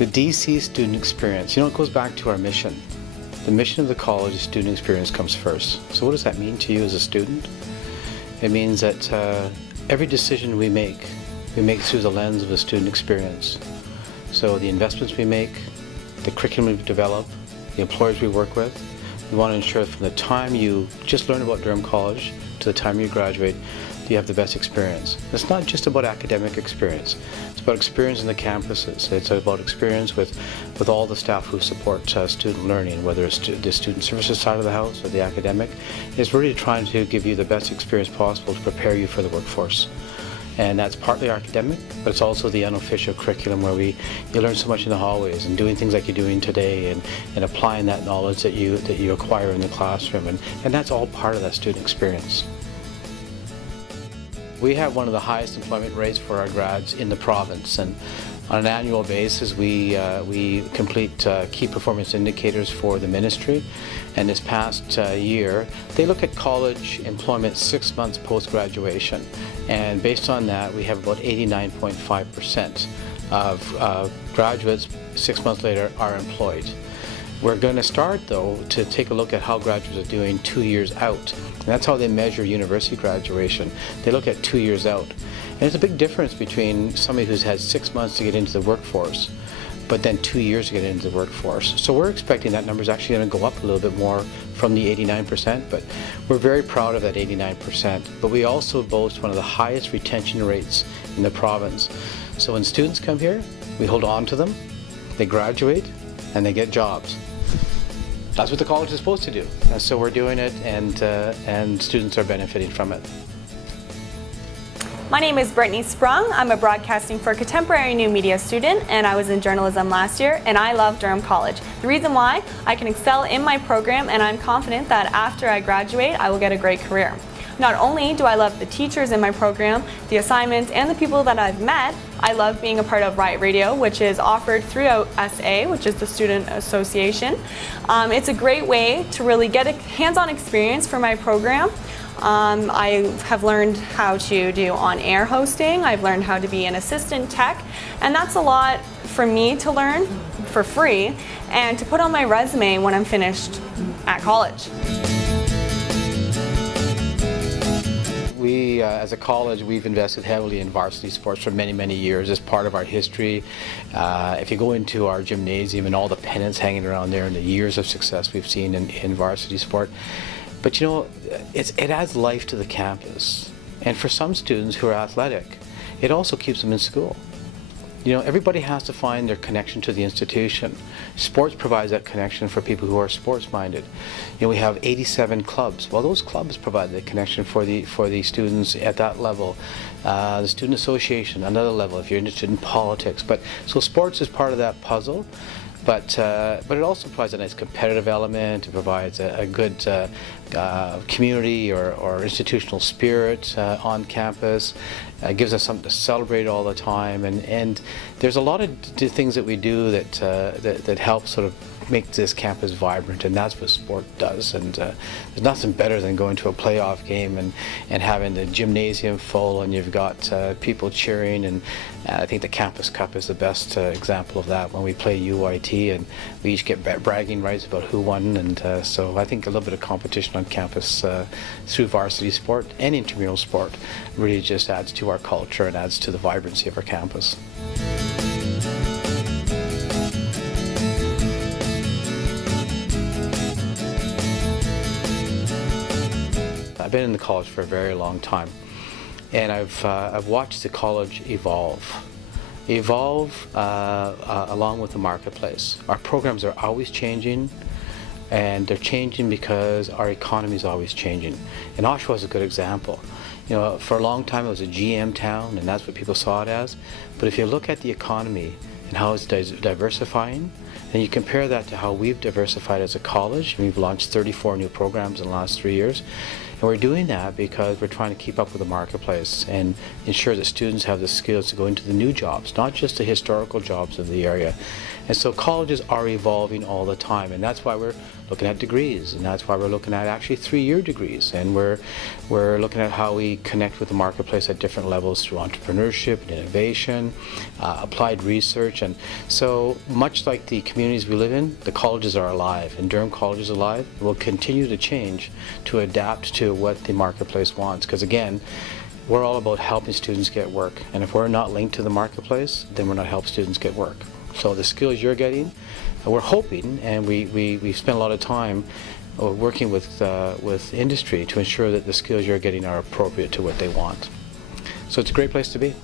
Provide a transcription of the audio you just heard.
The DC student experience, it goes back to our mission. The mission of the college is student experience comes first. So what does that mean to you as a student? It means that every decision we make through the lens of a student experience. So the investments we make, the curriculum we develop, the employers we work with, we want to ensure that from the time you just learn about Durham College to the time you graduate, you have the best experience. It's not just about academic experience. It's about experience in the campuses. It's about experience with all the staff who support student learning, whether it's the student services side of the house or the academic. It's really trying to give you the best experience possible to prepare you for the workforce. And that's partly academic, but it's also the unofficial curriculum where you learn so much in the hallways and doing things like you're doing today and applying that knowledge that you acquire in the classroom. And that's all part of that student experience. We have one of the highest employment rates for our grads in the province, and on an annual basis we complete key performance indicators for the ministry, and this past year they look at college employment 6 months post-graduation, and based on that we have about 89.5% of graduates 6 months later are employed. We're going to start, though, to take a look at how graduates are doing 2 years out. And that's how they measure university graduation. They look at 2 years out. And there's a big difference between somebody who's had 6 months to get into the workforce, but then 2 years to get into the workforce. So we're expecting that number is actually going to go up a little bit more from the 89%, but we're very proud of that 89%. But we also boast one of the highest retention rates in the province. So when students come here, we hold on to them, they graduate, and they get jobs. That's what the college is supposed to do. So we're doing it, and students are benefiting from it. My name is Brittany Sprung. I'm a Broadcasting for Contemporary New Media student, and I was in journalism last year, and I love Durham College. The reason why, I can excel in my program, and I'm confident that after I graduate, I will get a great career. Not only do I love the teachers in my program, the assignments, and the people that I've met, I love being a part of Riot Radio, which is offered through SA, which is the Student Association. It's a great way to really get a hands-on experience for my program. I have learned how to do on-air hosting, I've learned how to be an assistant tech, and that's a lot for me to learn for free and to put on my resume when I'm finished at college. We, as a college, we've invested heavily in varsity sports for many, many years as part of our history. If you go into our gymnasium and all the pennants hanging around there and the years of success we've seen in varsity sport. But it adds life to the campus. And for some students who are athletic, it also keeps them in school. Everybody has to find their connection to the institution. Sports provides that connection for people who are sports-minded. We have 87 clubs. Well, those clubs provide the connection for the students at that level. The Student Association, another level, if you're interested in politics. So sports is part of that puzzle. But it also provides a nice competitive element. It provides a good community or institutional spirit on campus. It gives us something to celebrate all the time, and there's a lot of things that we do that help sort of make this campus vibrant, and that's what sport does. And there's nothing better than going to a playoff game and having the gymnasium full, and you've got people cheering. And I think the Campus Cup is the best example of that, when we play UIT and we each get bragging rights about who won. And so I think a little bit of competition on campus through varsity sport and intramural sport really just adds to our culture and adds to the vibrancy of our campus. I've been in the college for a very long time, and I've watched the college evolve along with the marketplace. Our programs are always changing, and they're changing because our economy is always changing. And Oshawa is a good example. For a long time it was a GM town, and that's what people saw it as. But if you look at the economy and how it's diversifying, and you compare that to how we've diversified as a college, and we've launched 34 new programs in the last 3 years, And we're doing that because we're trying to keep up with the marketplace and ensure that students have the skills to go into the new jobs, not just the historical jobs of the area. And so colleges are evolving all the time, and that's why we're looking at degrees, and that's why we're looking at actually 3-year degrees, and we're looking at how we connect with the marketplace at different levels through entrepreneurship and innovation, applied research. And so much like the communities we live in, the colleges are alive, and Durham College is alive. It will continue to change to adapt to what the marketplace wants, because again, we're all about helping students get work, and if we're not linked to the marketplace, then we're not helping students get work. So the skills you're getting, we're hoping, and we spend a lot of time working with industry to ensure that the skills you're getting are appropriate to what they want. So it's a great place to be.